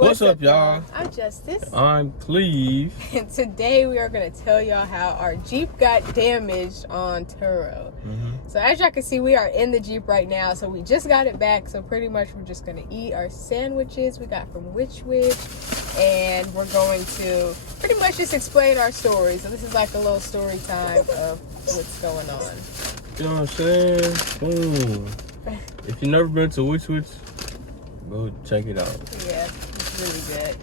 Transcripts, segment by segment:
What's up, y'all? I'm Justice. I'm Cleve. And today we are going to tell y'all how our Jeep got damaged on Turo. So as y'all can see, we are in the Jeep right now. So we just got it back. So pretty much we're just going to eat our sandwiches we got from Which. And we're going to pretty much just explain our story. So this is like a little story time of what's going on. You know what I'm saying? Boom. If you've never been to Which, go check it out. Yeah, it's really good.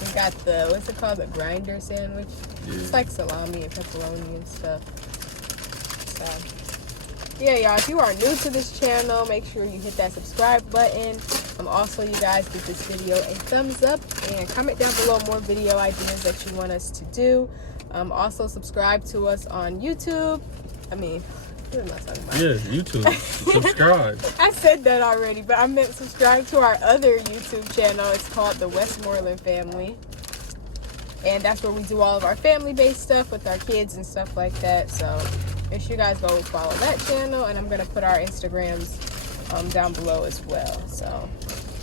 We got the, what's it called? The grinder sandwich. Yeah. It's like salami and pepperoni and stuff. So, yeah, y'all, if you are new to this channel, make sure you hit that subscribe button. Also, you guys, give this video a thumbs up and comment down below more video ideas that you want us to do. Also, subscribe to us on YouTube. What am I talking about? Yeah, YouTube. Subscribe. I said that already, but I meant subscribe to our other YouTube channel. It's called The Westmoreland Family. And that's where we do all of our family-based stuff with our kids and stuff like that. So make sure you guys go follow that channel. And I'm going to put our Instagrams down below as well. So,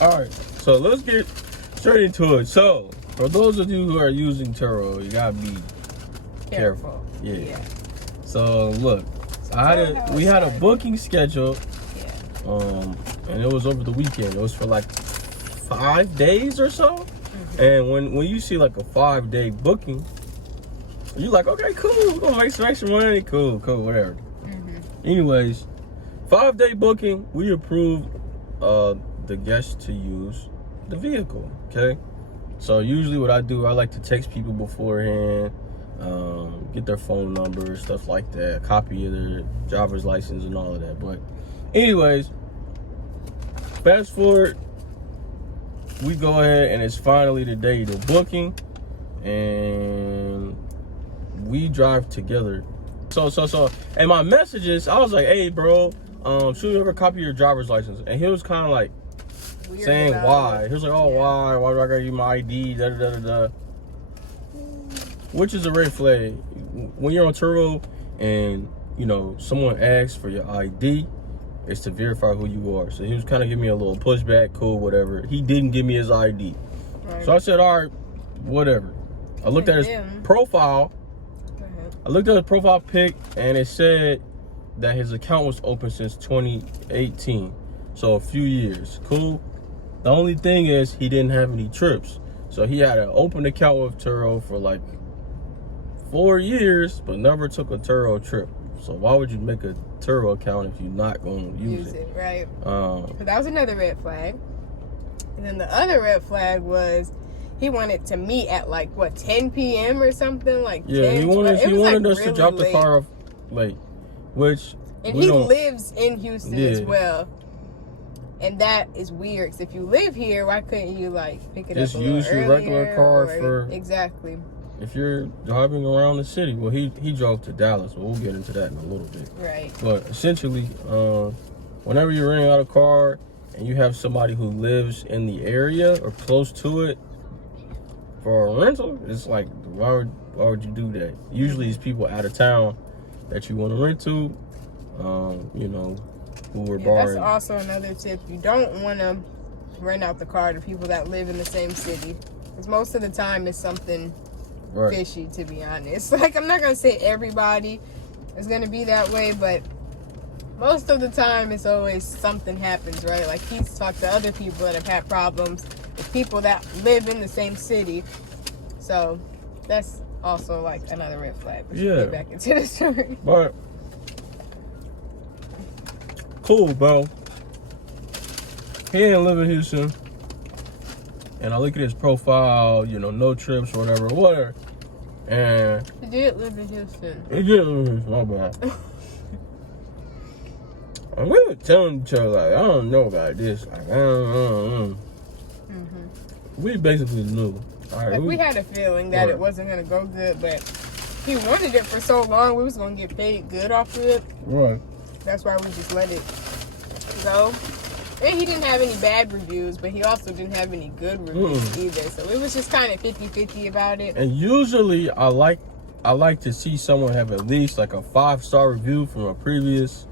all right. So let's get straight into it. So for those of you who are using Turo, you got to be careful. Yeah. So look. We had a booking schedule, and it was over the weekend. It was for like 5 days or so. And when you see like a 5-day booking, you're like, okay, cool, we're gonna make some extra money, cool, whatever. Anyways, 5-day booking, we approved the guests to use the vehicle. Okay, so usually what I do, I like to text people beforehand. Get their phone number, stuff like that, copy of their driver's license and all of that. But anyways, fast forward, we go ahead and it's finally the day of the booking, and we drive together. So and my messages, I was like, hey bro, should you ever copy your driver's license? And he was kind of like weird saying why. He was like, oh, why do I gotta give my ID, da. Which is a red flag. When you're on Turo and, you know, someone asks for your ID, it's to verify who you are. So he was kind of giving me a little pushback, cool, whatever. He didn't give me his ID. Right. So I said, all right, whatever. I looked at his profile. I looked at his profile pic, and it said that his account was open since 2018. So a few years. Cool. The only thing is he didn't have any trips. So he had an open account with Turo for like 4 years, but never took a Turo trip. So why would you make a Turo account if you're not going to use it? Right. That was another red flag. And then the other red flag was he wanted to meet at like what, 10 p.m. or something, like yeah, 10, he wanted like us really to drop late. the car off late, which he lives in Houston as well. And that is weird. Cause if you live here, why couldn't you like pick it up a little use your regular car for exactly. If you're driving around the city. Well, he drove to Dallas, but we'll get into that in a little bit. Right. But essentially, whenever you're renting out a car and you have somebody who lives in the area or close to it for a rental, it's like, why would you do that? Usually it's people out of town that you want to rent to, you know, who were borrowing. That's also another tip. You don't want to rent out the car to people that live in the same city. Because most of the time it's something fishy, to be honest. Like, I'm not gonna say everybody is gonna be that way, but most of the time it's always something happens, right? Like, he's talked to other people that have had problems with people that live in the same city. So that's also like another red flag. We should get back into the story. But cool, bro. He didn't live in Houston. And I look at his profile, you know, no trips or whatever. And he did live in Houston. He did live in Houston, my bad. And we were telling each other, like, I don't know about this. Like, I don't know. We basically knew. Right, like, we had a feeling that it wasn't going to go good, but he wanted it for so long, we was going to get paid good off of it. Right. That's why we just let it go. And he didn't have any bad reviews, but he also didn't have any good reviews either. So it was just kind of 50-50 about it. And usually I like to see someone have at least like a 5-star review from a previous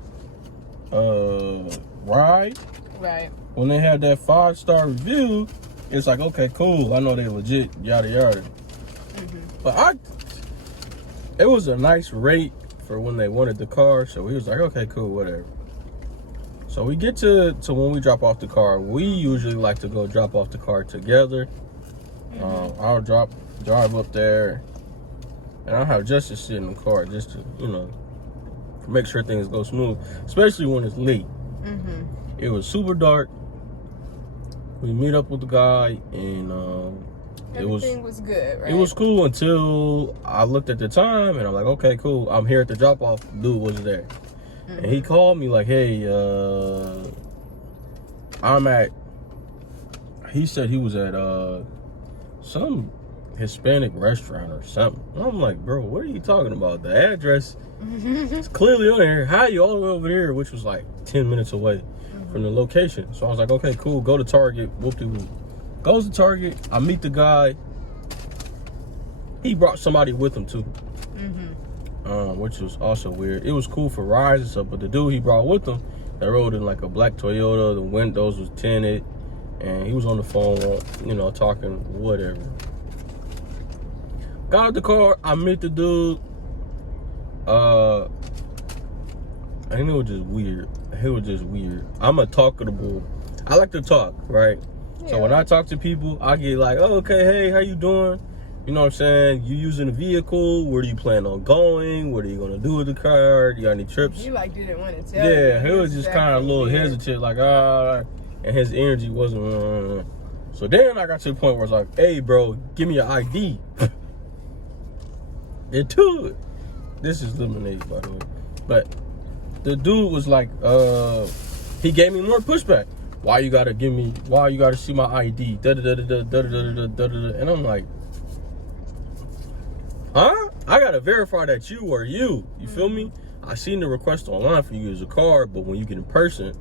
ride. Right. When they have that 5-star review, it's like, okay, cool. I know they legit, yada yada. But it was a nice rate for when they wanted the car, so we was like, okay, cool, whatever. So we get to when we drop off the car. We usually like to go drop off the car together. I'll drive up there, and I'll have Justice sit in the car just to, you know, make sure things go smooth, especially when it's late. It was super dark. We meet up with the guy, and everything was good, right? It was cool until I looked at the time, and I'm like, okay, cool. I'm here at the drop off. Dude was there, and he called me like, hey, he said he was at some Hispanic restaurant or something. I'm like, bro, what are you talking about? The address is clearly on here. How are you all the way over here? Which was like 10 minutes away from the location. So I was like, okay, cool. Go to Target. Whoop-de-whoop. Goes to Target. I meet the guy. He brought somebody with him too, which was also weird. It was cool for rides and stuff, but the dude he brought with him, that rode in like a black Toyota. The windows was tinted, and he was on the phone, you know, talking whatever. Got out the car. I meet the dude. I think it was just weird. I'm a talkable. I like to talk, right? Yeah. So when I talk to people, I get like, oh, okay, hey, how you doing? You know what I'm saying? You using a vehicle? Where do you plan on going? What are you gonna do with the car? You got any trips? You like didn't want to tell me. Yeah, he was just kind of a little hesitant, like, and his energy wasn't. So then I got to the point where it's like, hey, bro, give me your ID. Into it. This is lemonade, by the way. But the dude was like, he gave me more pushback. Why you gotta see my ID? And I'm like, huh? I gotta verify that you are you. You feel me? I seen the request online for you to use a card, but when you get in person,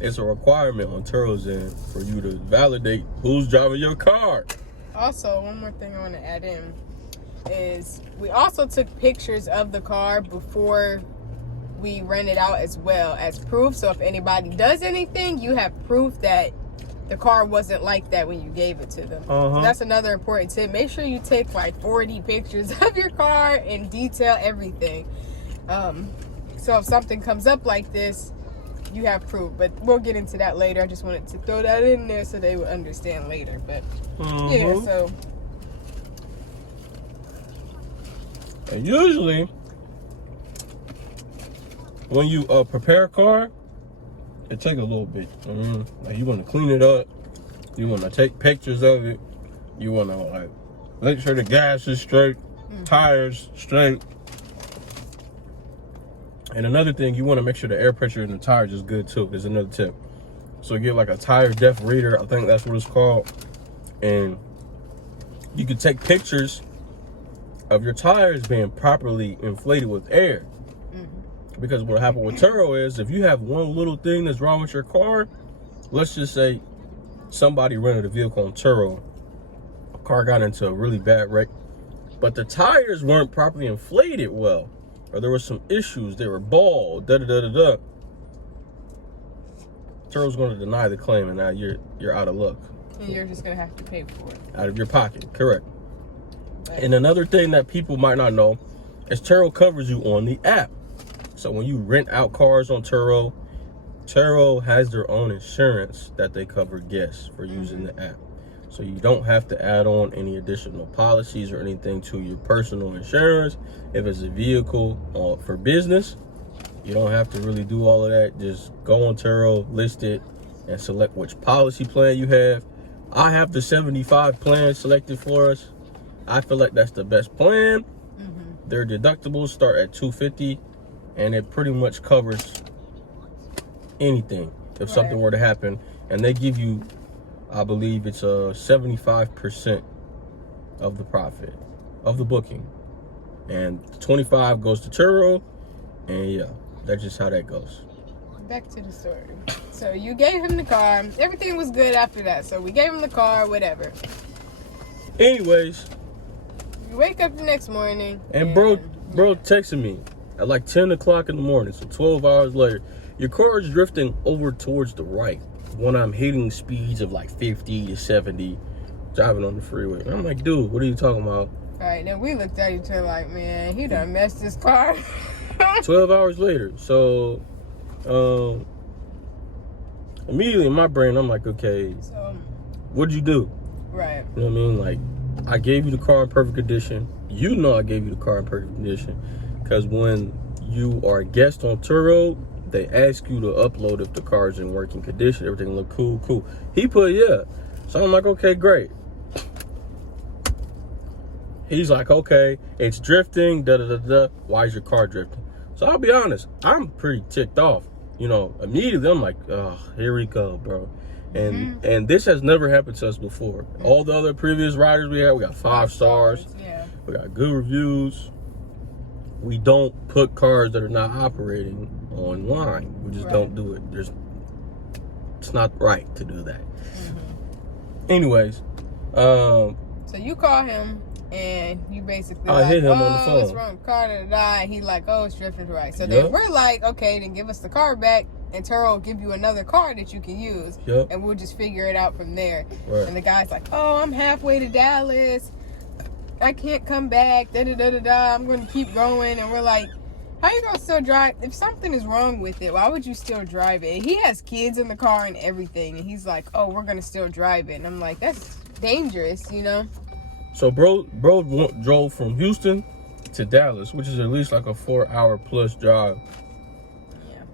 it's a requirement on Turo's end for you to validate who's driving your car. Also, one more thing I want to add in is we also took pictures of the car before we rent it out as well as proof. So if anybody does anything, you have proof that the car wasn't like that when you gave it to them. That's another important tip. Make sure you take like 40 pictures of your car and detail everything. So if something comes up like this, you have proof. But we'll get into that later. I just wanted to throw that in there so they would understand later. But yeah, so. And usually, when you prepare a car, it takes a little bit. Like you want to clean it up, you want to take pictures of it, you want to like make sure the gas is straight, tires straight, and another thing, you want to make sure the air pressure in the tires is good too. There's another tip. So you get like a tire depth reader, I think that's what it's called, and you can take pictures of your tires being properly inflated with air. Because what happened with Turo is if you have one little thing that's wrong with your car, let's just say somebody rented a vehicle on Turo, a car got into a really bad wreck, but the tires weren't properly inflated well, or there were some issues, they were bald, Turo's going to deny the claim, and now you're out of luck. And you're just going to have to pay for it. Out of your pocket, correct. And another thing that people might not know is Turo covers you on the app. So when you rent out cars on Turo, Turo has their own insurance that they cover guests for using the app. So you don't have to add on any additional policies or anything to your personal insurance. If it's a vehicle for business, you don't have to really do all of that. Just go on Turo, list it, and select which policy plan you have. I have the 75 plan selected for us. I feel like that's the best plan. Their deductibles start at $250, and it pretty much covers anything if something were to happen. And they give you, I believe it's 75% of the profit of the booking, and 25 goes to Turo, and yeah, that's just how that goes. Back to the story. So you gave him the car. Everything was good after that. So we gave him the car, whatever. Anyways, you wake up the next morning, and bro texted me at like 10 o'clock in the morning, so 12 hours later. Your car is drifting over towards the right when I'm hitting speeds of like 50 to 70. driving on the freeway. And I'm like, dude, what are you talking about? Right, then we looked at each other like, man, he done messed his car. 12 hours later. So, immediately in my brain, I'm like, okay, so, what'd you do? Right. You know what I mean? Like, I gave you the car in perfect condition. You know I gave you the car in perfect condition. Because when you are a guest on Turo, they ask you to upload if the car's in working condition. Everything look cool. He put, yeah. So I'm like, okay, great. He's like, okay, it's drifting, da-da-da-da. Why is your car drifting? So I'll be honest, I'm pretty ticked off. You know, immediately I'm like, oh, here we go, bro. And this has never happened to us before. All the other previous riders we had, we got 5 stars. Yeah. We got good reviews. We don't put cars that are not operating online. We just don't do it. It's not right to do that. Anyways, so you call him and you basically hit him on the phone. What's wrong with the car? And he like, oh, it's drifting right. So then we're like, okay, then give us the car back, and Turo will give you another car that you can use, and we'll just figure it out from there. Right. And the guy's like, oh, I'm halfway to Dallas. I can't come back. Da-da-da-da-da. I'm going to keep going. And we're like, how you going to still drive? If something is wrong with it, why would you still drive it? And he has kids in the car and everything. And he's like, oh, we're going to still drive it. And I'm like, that's dangerous, you know? So bro drove from Houston to Dallas, which is at least like a 4-hour plus drive. Yeah.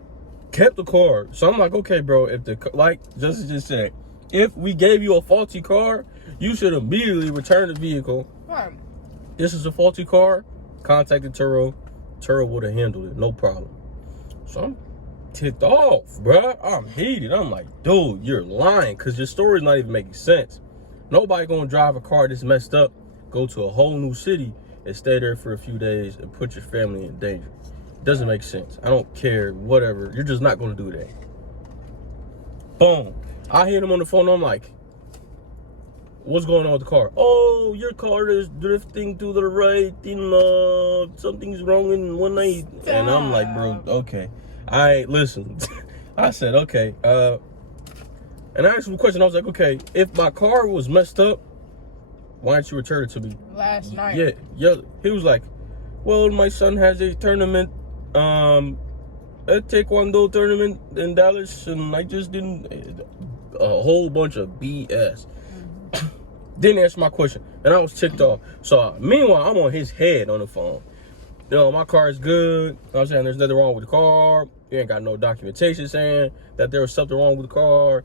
Kept the car. So I'm like, okay, bro, if like Justin just said, if we gave you a faulty car, you should immediately return the vehicle. Right. This is a faulty car. Contacted Turo. Turo would have handled it, no problem. So I'm ticked off, bruh. I'm heated. I'm like, dude, you're lying, because your story's not even making sense. Nobody gonna drive a car that's messed up, go to a whole new city, and stay there for a few days and put your family in danger. It doesn't make sense. I don't care, whatever. You're just not gonna do that. Boom. I hit him on the phone. I'm like, what's going on with the car? Oh, your car is drifting to the right. Something's wrong in one night. And I'm like, bro, okay. Listen. I said, okay. And I asked him a question. I was like, okay, if my car was messed up, why didn't you return it to me last night? Yeah. He was like, well, my son has a tournament, a taekwondo tournament in Dallas, and I just didn't. A whole bunch of BS. Didn't answer my question, and I was ticked off. So meanwhile, I'm on his head on the phone. You know, my car is good. I'm saying there's nothing wrong with the car. You ain't got no documentation saying that there was something wrong with the car.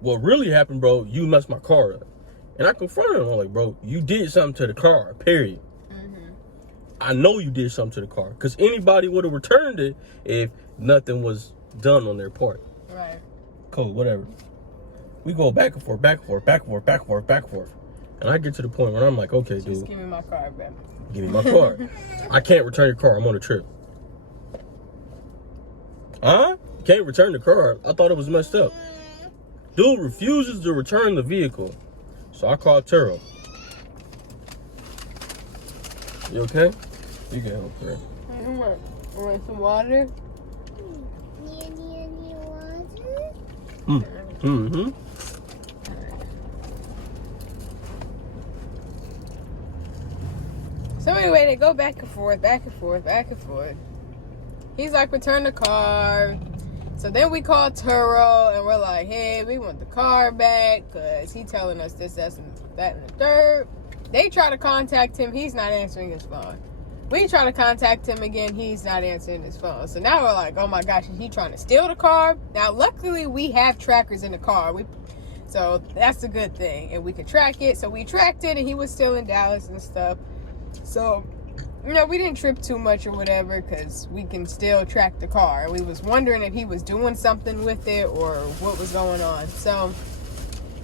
What really happened, bro, you messed my car up. And I confronted him. I'm like, bro, you did something to the car, period. I know you did something to the car, because anybody would have returned it if nothing was done on their part. Right. Cool, whatever. We go back and forth. And I get to the point where I'm like, okay, dude. Just give me my car back. Give me my car. I can't return your car. I'm on a trip. Huh? Can't return the car. I thought it was messed up. Dude refuses to return the vehicle. So I called Turo. You okay? You can help her. Want some water? Mm-hmm. So anyway, they go back and forth. He's like, return the car. So then we call Turo and we're like, hey, we want the car back because he's telling us this, that, and the third. They try to contact him. He's not answering his phone. We try to contact him again. He's not answering his phone. So now we're like, oh my gosh, is he trying to steal the car? Now, luckily, we have trackers in the car. So that's a good thing. And we could track it. So we tracked it and he was still in Dallas and stuff. So, you know, we didn't trip too much or whatever because we can still track the car. We was wondering if he was doing something with it or what was going on. So,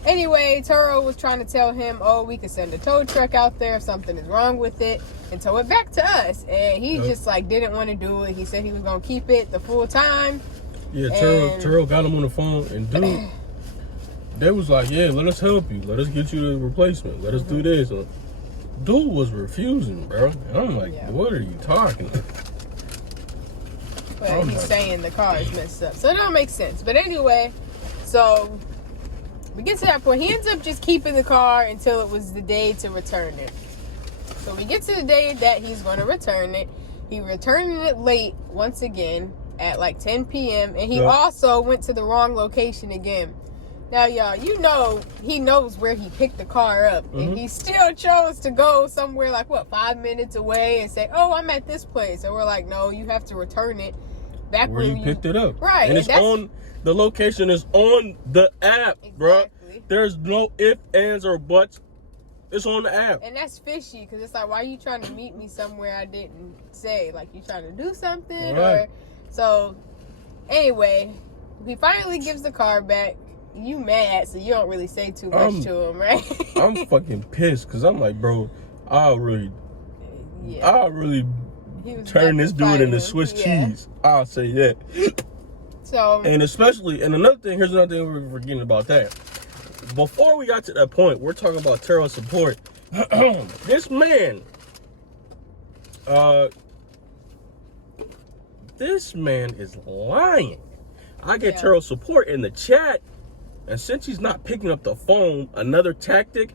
anyway, Turo was trying to tell him, oh, we could send a tow truck out there if something is wrong with it and tow it back to us. And he just, like, didn't want to do it. He said he was going to keep it the full time. Yeah, Turo got him on the phone and dude, they was like, yeah, let us help you. Let us get you the replacement. Let us do this. Dude was refusing, bro. And I'm like, what are you talking about? But he's saying the car is messed up. So it don't make sense. But anyway, so We get to that point. He ends up just keeping the car until it was the day to return it. So we get to the day that he's going to return it. He returned it late once again at like 10 p.m. And he also went to the wrong location again. Now, y'all, you know he knows where he picked the car up. And he still chose to go somewhere like, 5 minutes away and say, oh, I'm at this place. And we're like, no, you have to return it back where you picked it up. Right. And it's on, the location is on the app, bro. There's no ifs, ands, or buts. It's on the app. And that's fishy, because it's like, why are you trying to meet me somewhere I didn't say? Like, you trying to do something? Right. Or so, anyway, he finally gives the car back. You mad, so you don't really say too much to him, right? I'm fucking pissed, because I'm like, bro, I'll really turn this dude into Swiss cheese. I'll say that. So, and especially, and another thing, here's another thing we're forgetting about that. Before we got to that point, we're talking about Turo support. This man is lying. I get Turo support in the chat, and since he's not picking up the phone, another tactic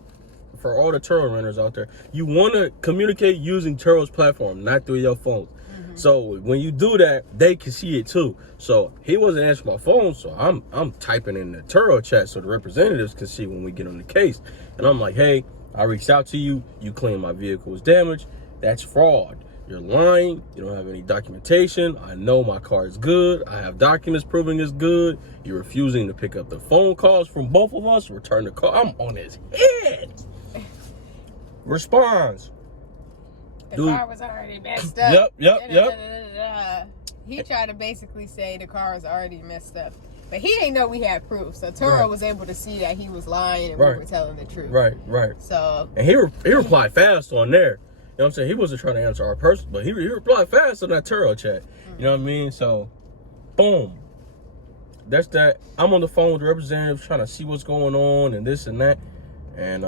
for all the Turo renters out there, you want to communicate using Turo's platform, not through your phone. So when you do that, they can see it too. So he wasn't answering my phone, so I'm typing in the Turo chat so the representatives can see when we get on the case. And I'm like, hey, I reached out to you. You claim my vehicle was damaged. That's fraud. You're lying. You don't have any documentation. I know my car is good. I have documents proving it's good. You're refusing to pick up the phone calls from both of us. Return the call. I'm on his head. Responds. The car was already messed up. Yep. He tried to basically say the car was already messed up. But he didn't know we had proof. So Turo was able to see that he was lying and we were telling the truth. Right. So. And he replied fast on there. You know what I'm saying? He wasn't trying to answer our person, but he replied fast on that Turo chat. You know what I mean? So, boom. That's that. I'm on the phone with the representatives trying to see what's going on and this and that. And,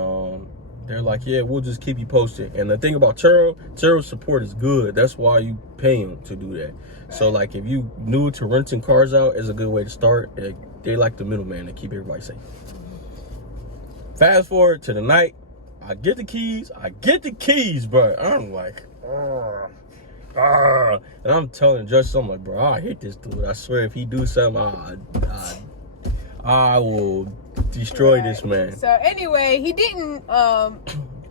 they're like, yeah, we'll just keep you posted. And the thing about Turo support is good. That's why you pay them to do that. So, like, if you new to renting cars out, is a good way to start. They like the middleman to keep everybody safe. Fast forward to the night. I get the keys, bro. I'm like, and I'm telling Judge, I'm like, bro, I hate this dude. I swear, if he do something, I will destroy this man. So anyway, he didn't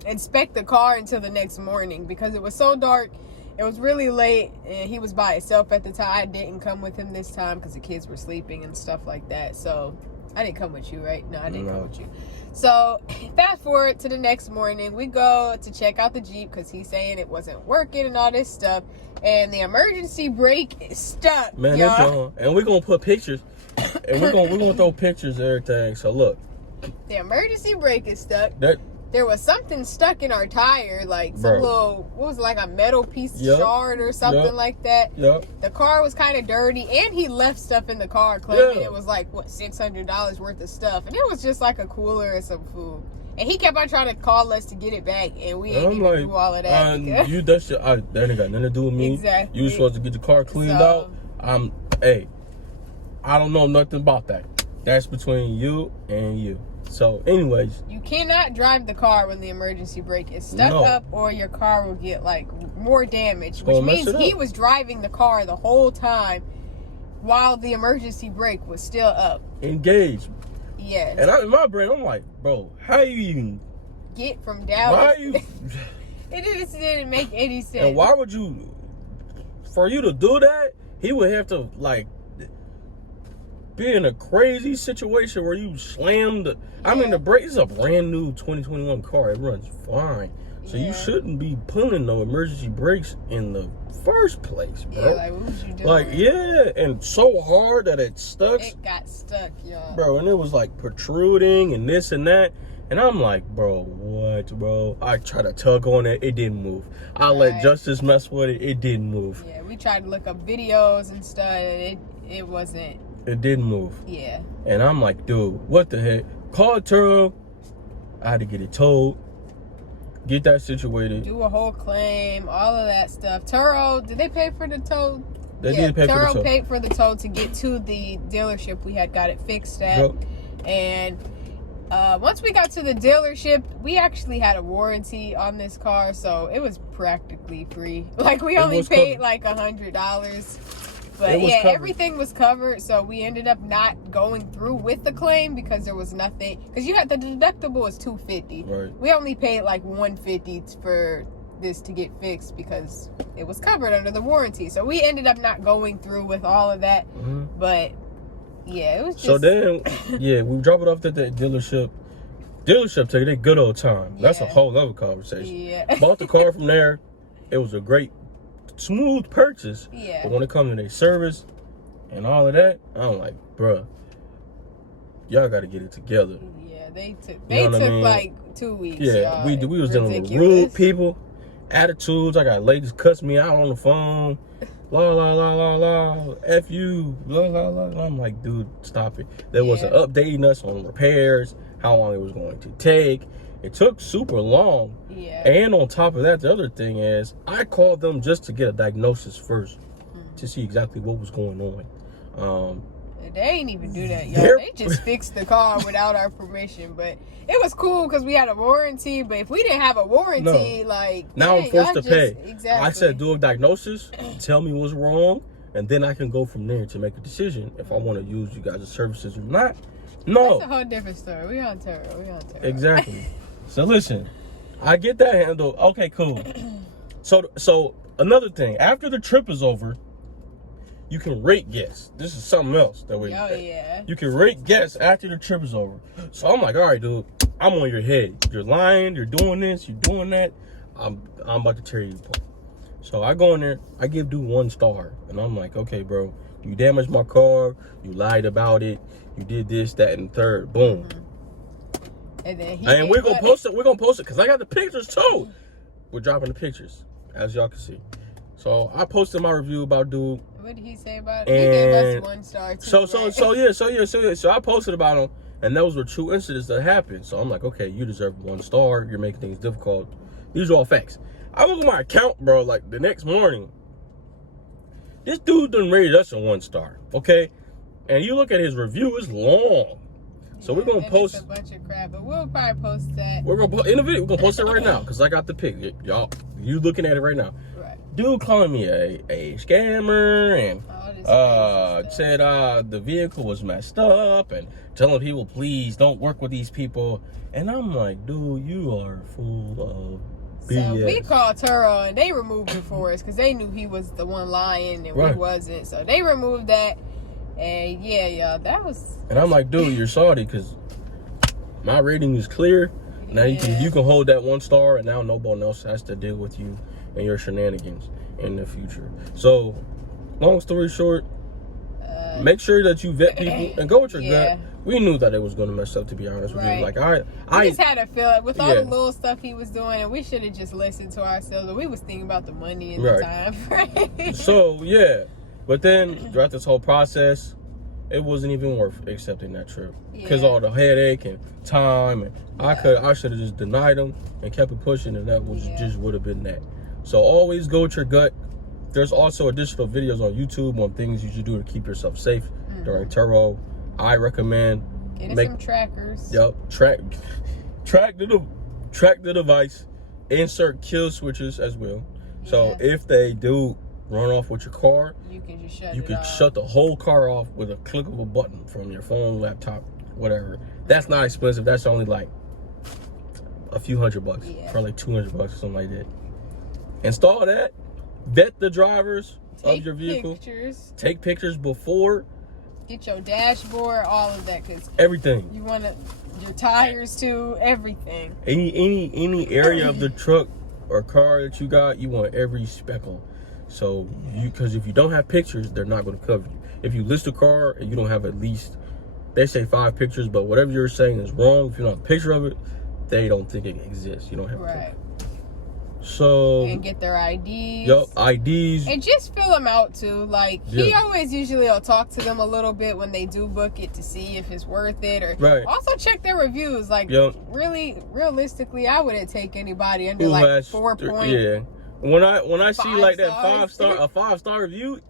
inspect the car until the next morning because it was so dark. It was really late and he was by himself at the time. I didn't come with him this time because the kids were sleeping and stuff like that. So I didn't come with you, right? No, I didn't come with you. So fast forward to the next morning, we go to check out the Jeep because he's saying it wasn't working and all this stuff. And the emergency brake is stuck, man, y'all. And we're going to put pictures. And we're gonna throw pictures and everything. So look, the emergency brake is stuck. There was something stuck in our tire, like some little, what was it, like a metal piece shard or something like that. The car was kind of dirty, and he left stuff in the car, claiming it was like $600 worth of stuff, and it was just like a cooler and some food. And he kept on trying to call us to get it back, and we ain't even do all of that. That ain't got nothing to do with me. Exactly. You were supposed to get the car cleaned out. I don't know nothing about that. That's between you and you. So, anyways. You cannot drive the car when the emergency brake is stuck up, or your car will get, like, more damage. Which means he was driving the car the whole time while the emergency brake was still up. Engaged. Yes. And in my brain, I'm like, bro, how you even get from Dallas? Why you? It just didn't make any sense. And why would you, for you to do that, he would have to, like, be in a crazy situation where you slammed. I mean, the brake is a brand new 2021 car. It runs fine. So you shouldn't be pulling no emergency brakes in the first place, bro. Yeah, like, what was you doing? Like, yeah, and so hard that it stuck. It got stuck, y'all. Bro, and it was like protruding and this and that. And I'm like, bro, what, bro? I tried to tug on it. It didn't move. I let Justice mess with it. It didn't move. Yeah, we tried to look up videos and stuff. And it wasn't. It didn't move. Yeah. And I'm like, dude, what the heck? Call Turo. I had to get it towed. Get that situated. Do a whole claim, all of that stuff. Turo, did they pay for the tow? They did pay for the tow. Turo paid for the tow to get to the dealership we had got it fixed at. And Once we got to the dealership, we actually had a warranty on this car, so it was practically free. Like, we only paid like $100. But yeah, everything was covered, so we ended up not going through with the claim because there was nothing. Because you had the deductible was $250. Right. We only paid like $150 for this to get fixed because it was covered under the warranty. So we ended up not going through with all of that. Mm-hmm. But yeah, it was just... So then, yeah, we drop it off at the dealership. Dealership take a good old time. That's a whole other conversation. Yeah. Bought the car from there. It was a great, smooth purchase. Yeah. But when it comes to their service and all of that, I'm like, bruh, y'all got to get it together. Yeah, they took like 2 weeks. Yeah, we was dealing with rude people, attitudes. I got ladies cuss me out on the phone. La la la la la, F you, la la la. I'm like, dude, stop it. There wasn't updating us on repairs, how long it was going to take. It took super long. Yeah. And on top of that, the other thing is, I called them just to get a diagnosis first, to see exactly what was going on. They ain't even do that, y'all. They just fixed the car without our permission. But it was cool because we had a warranty. But if we didn't have a warranty, like... Now I'm forced to pay. Exactly. I said, do a diagnosis, tell me what's wrong, and then I can go from there to make a decision if I want to use you guys' services or not. No. That's a whole different story. We on Turo. Exactly. So listen, I get that handled. Okay, cool. So another thing, after the trip is over, you can rate guests. This is something else that we. Oh yeah. You can rate guests after the trip is over. So I'm like, all right, dude, I'm on your head. You're lying. You're doing this. You're doing that. I'm about to tear you apart. So I go in there. I give dude 1 star, and I'm like, okay, bro, you damaged my car. You lied about it. You did this, that, and third. Boom. And then we're gonna post it. We're gonna post it because I got the pictures too. We're dropping the pictures, as y'all can see. So I posted my review about dude. What did he say about it? He gave us 1 star too. So I posted about him, and those were true incidents that happened. So I'm like, okay, you deserve 1 star. You're making things difficult. These are all facts. I look at my account, bro. Like the next morning, this dude done rated us a 1 star. Okay, and you look at his review; it's long. So we're gonna post a bunch of crap, but we'll probably post that. We're gonna in the video. We're gonna post it right now because I got the pic. Y'all, you looking at it right now. Right. Dude calling me a scammer and said the vehicle was messed up and telling people please don't work with these people. And I'm like, dude, you are full of BS. So we called Turo and they removed it for us because they knew he was the one lying and we wasn't. So they removed that. And yeah, y'all, that was... And I'm like, dude, you're salty because my rating is clear. Now you can hold that 1 star and now no one else has to deal with you and your shenanigans in the future. So, long story short, make sure that you vet people and go with your gut. We knew that it was going to mess up, to be honest with you. Like, I just had to feel it with all the little stuff he was doing, and we should have just listened to ourselves. But we was thinking about the money and the time frame. So, yeah. But then, throughout this whole process, it wasn't even worth accepting that trip. Because all the headache and time, and I should have just denied them and kept it pushing, and that was just would have been that. So always go with your gut. There's also additional videos on YouTube on things you should do to keep yourself safe during Turo. I recommend getting some trackers. Yep, track the device. Insert kill switches as well. So if they do run off with your car, you can just shut the whole car off with a click of a button from your phone, laptop, whatever. That's not expensive. That's only like a few $100, probably like $200 or something like that. Install that. Vet the drivers of your vehicle. Take pictures before. Get your dashboard, all of that, cause everything. You want your tires too, everything. Any area of the truck or car that you got, you want every speckle. So because if you don't have pictures, they're not going to cover you. If you list a car and you don't have at least, they say 5 pictures, but whatever you're saying is wrong. If you don't have a picture of it, they don't think it exists. You don't have a picture. So and get their IDs. Yup, IDs. And just fill them out too. Like he always usually will talk to them a little bit when they do book it to see if it's worth it. Or also check their reviews. Like really, realistically, I wouldn't take anybody under like 4 points. Yeah. When I see like that 5-star, a 5-star review,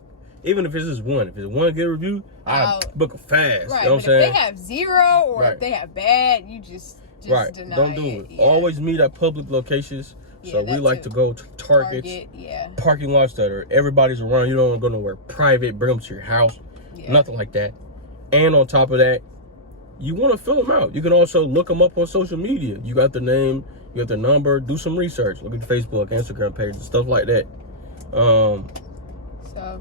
even if it's just one, if it's one good review, I book them fast. Right, you know what I'm saying? If they have 0 or if they have bad, you just deny Don't do it. Yeah. Always meet at public locations. So we like to go to Targets, parking lots that are everybody's around. You don't want to go nowhere private. Bring them to your house. Nothing like that. And on top of that, you want to fill them out. You can also look them up on social media. You got their name, you got their number. Do some research. Look at the Facebook, Instagram page, and stuff like that.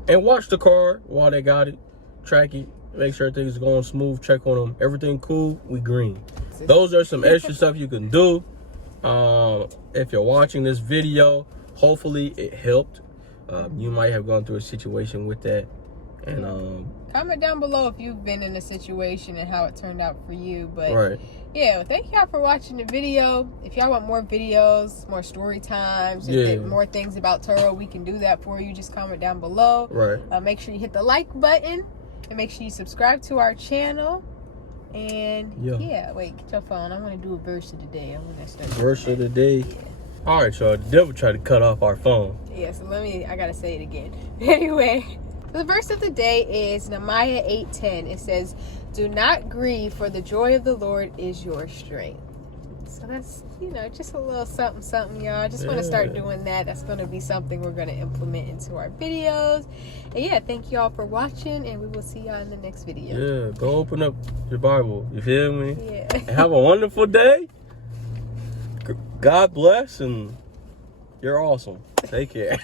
And watch the car while they got it. Track it. Make sure everything's going smooth. Check on them. Everything cool. We green. Those are some extra stuff you can do. If you're watching this video, hopefully it helped. You might have gone through a situation with that. And comment down below if you've been in a situation and how it turned out for you. But yeah, well, thank y'all for watching the video. If y'all want more videos, more story times, and more things about Turo, we can do that for you. Just comment down below. Make sure you hit the like button and make sure you subscribe to our channel. And wait, get your phone. I want to do a verse of the day. I'm gonna start verse of the day. All right, y'all. The devil tried to cut off our phone. So I gotta say it again. Anyway, the verse of the day is Nehemiah 8:10. It says, "Do not grieve, for the joy of the Lord is your strength." So that's, just a little something, y'all. Just want to start doing that. That's going to be something we're going to implement into our videos. And thank y'all for watching, and we will see y'all in the next video. Go open up your Bible. You feel me? And have a wonderful day. God bless, and you're awesome. Take care.